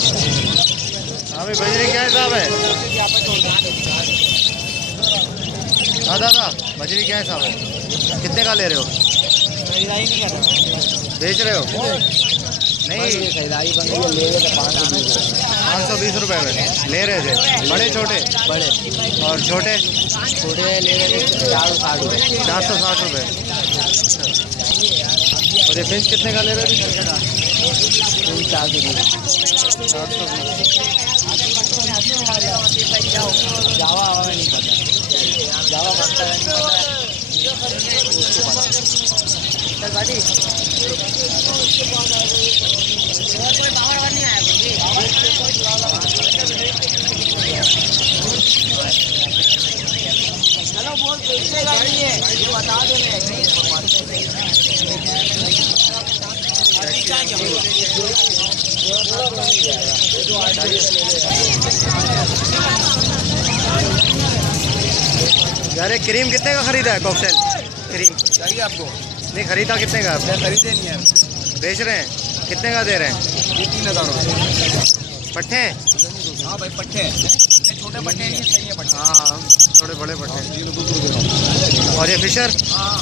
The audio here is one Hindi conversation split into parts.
हाँ भाई बजरी क्या हिसाब है? हाँ दादा बजरी क्या हिसाब है? कितने का ले रहे हो? बेच रहे हो? नहीं खरीदारी बंद है, ले रहे थे 520 रुपये में ले रहे थे। बड़े छोटे? बड़े और छोटे? छोटे ले रहे थे 460 रुपये। 460 रुपये। और ये फिंच कितने का ले रहे थे? 420। जावा हवा में नहीं पता, जावा बनता है नहीं चलो बोल बेचेगा नहीं है ये बता दो यार क्रीम कितने का खरीदा है? कॉकटेल क्रीम चाहिए आपको? नहीं खरीदा कितने का? मैं खरीदे नहीं है, बेच रहे हैं? कितने का दे रहे हैं? 3000 रुपये पट्टे हैं? हाँ भाई पट्टे हैं, छोटे पट्टे नहीं सही है पट्टे। हाँ थोड़े बड़े पट्टे। और ये फिशर? हाँ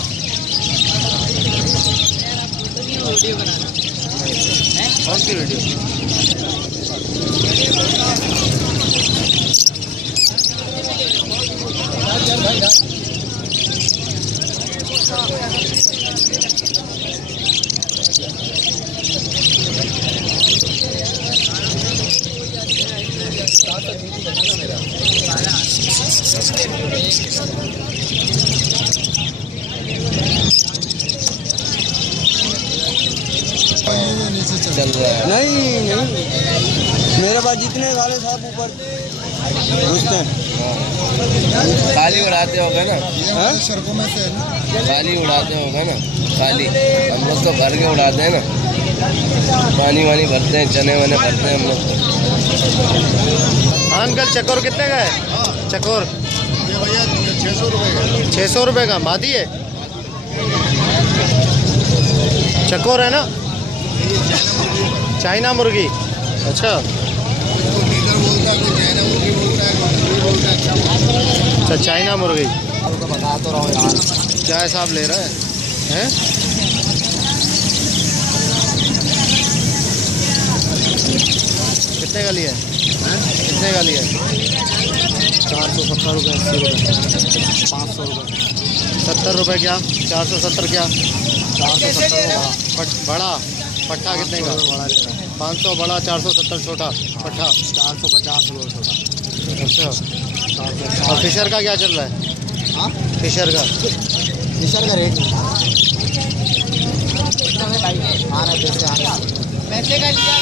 कौन सी वीडियो? चल रहा है। नहीं मेरे पास जितने वाले साहब ऊपर रुकते हैं खाली उड़ाते होगा ना? सड़कों में से खाली उड़ाते होगा ना? खाली हम लोग तो भर के उड़ाते हैं ना, पानी वानी भरते हैं, चने वने भरते हैं हम लोग तो। हाँ अंकल चकोर कितने का है? चकोर ये भैया 600 रुपये का। 600 रुपये का मादी है? चकोर है ना? चाइना मुर्गी। अच्छा अच्छा चाइना मुर्गी। बता तो रहा हूँ यार, क्या हिसाब ले रहा है? कितने का लिया है? कितने का लिया है? 470 रुपये, 80 रुपये, 500 रुपये। 70 रुपये क्या? 470 क्या? 470 बड़ा पट्ठा कितने का? बड़ा ले रहा है, 500 बड़ा, 470 छोटा पट्ठा। 450 रुपये छोटा। अच्छा और फिशर का क्या चल रहा है? हाँ फिशर का? फिशर का रेट नहीं आना पैसे का लिया।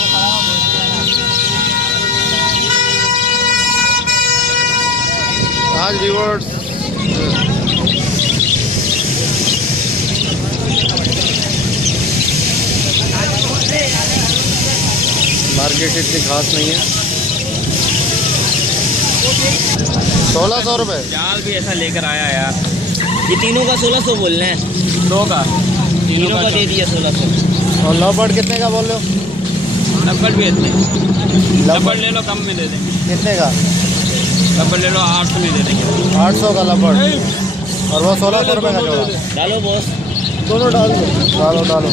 आज व्यूअर्स मार्केट इतनी खास नहीं है। 1600 रुपये। जाल भी ऐसा लेकर आया यार, ये तीनों का 1600 बोल रहे हैं, दो का तीनों का दे दिया 1600। और लवबर्ड कितने का बोल रहे हो? लब्बड़ भी इतने, लब्बड़ ले लो कम में दे देंगे। कितने का? लब्बड़ ले लो 800 में दे देंगे। 800 का लवबर्ड और वो 1600 रुपये का जोड़ा। डालो बॉस, दोनों डाल दो। डालो डालो।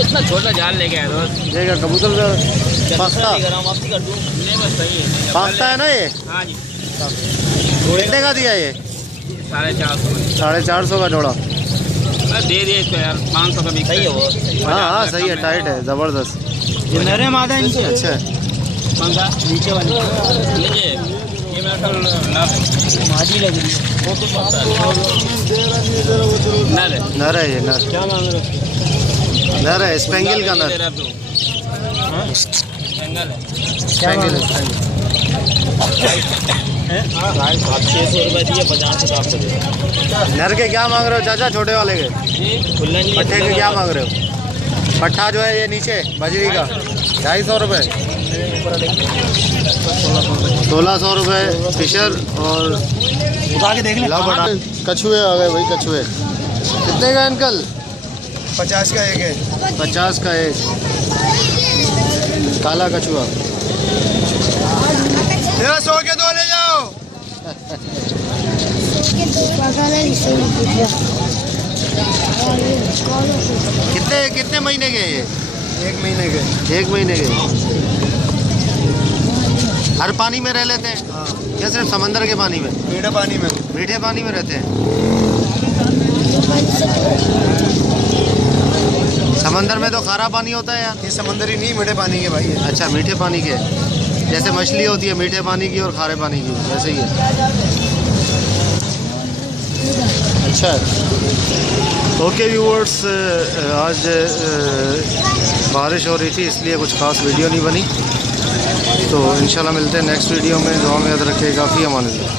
इतना छोटा जाल लेके आया दोस्त। देखा कबूतर का पास्ता वापसी कर दूँ? नहीं बस सही है, पास्ता है ना ये? हाँ जी। कितने का दिया ये? 450। 450 का जोड़ा। दे दिए इसको यार, 500 का भी सही है वो। हाँ हाँ सही है, टाइट है, ज़बरदस्त। ये नरे मादा इनसे अच्छा है। कौन सा? नीचे वाली ये मेरा कल मादी लग रही है। नर है, नर है ये, नर। क्या मांग रहे हो? नर है, स्पेंगल का नर। स्पेंगल है, स्पेंगल है। 600 रुपये दिए, 50 रुपये आपको दे। नर के क्या मांग रहे हो चाचा? छोटे वाले के पट्ठे के क्या मांग रहे हो? पट्ठा जो है ये नीचे बजरी का 250 रुपये। 1600 रुपये फिशर और उठा के देख ले। कछुए आ गए भाई, कछुए कितने का अंकल? 50 का एक है। 50 का एक। काला कछुआ। 100 के 2 ले जाओ। कितने कितने महीने के हैं ये? 1 महीने के। 1 महीने के। हर पानी में रह लेते हैं हाँ, या सिर्फ समंदर के पानी में? मीठे पानी में। मीठे पानी में रहते हैं। समंदर में तो खारा पानी होता है यार। ये समंदरी नहीं, मीठे पानी के भाई है। अच्छा, मीठे पानी के। जैसे मछली होती है मीठे पानी की और खारे पानी की, वैसे ही है। अच्छा। ओके व्यूअर्स, आज बारिश हो रही थी इसलिए कुछ खास वीडियो नहीं बनी, तो इंशाल्लाह मिलते हैं नेक्स्ट वीडियो में। दुआ में याद रखिएगा। फ़ी अमान अल्लाह।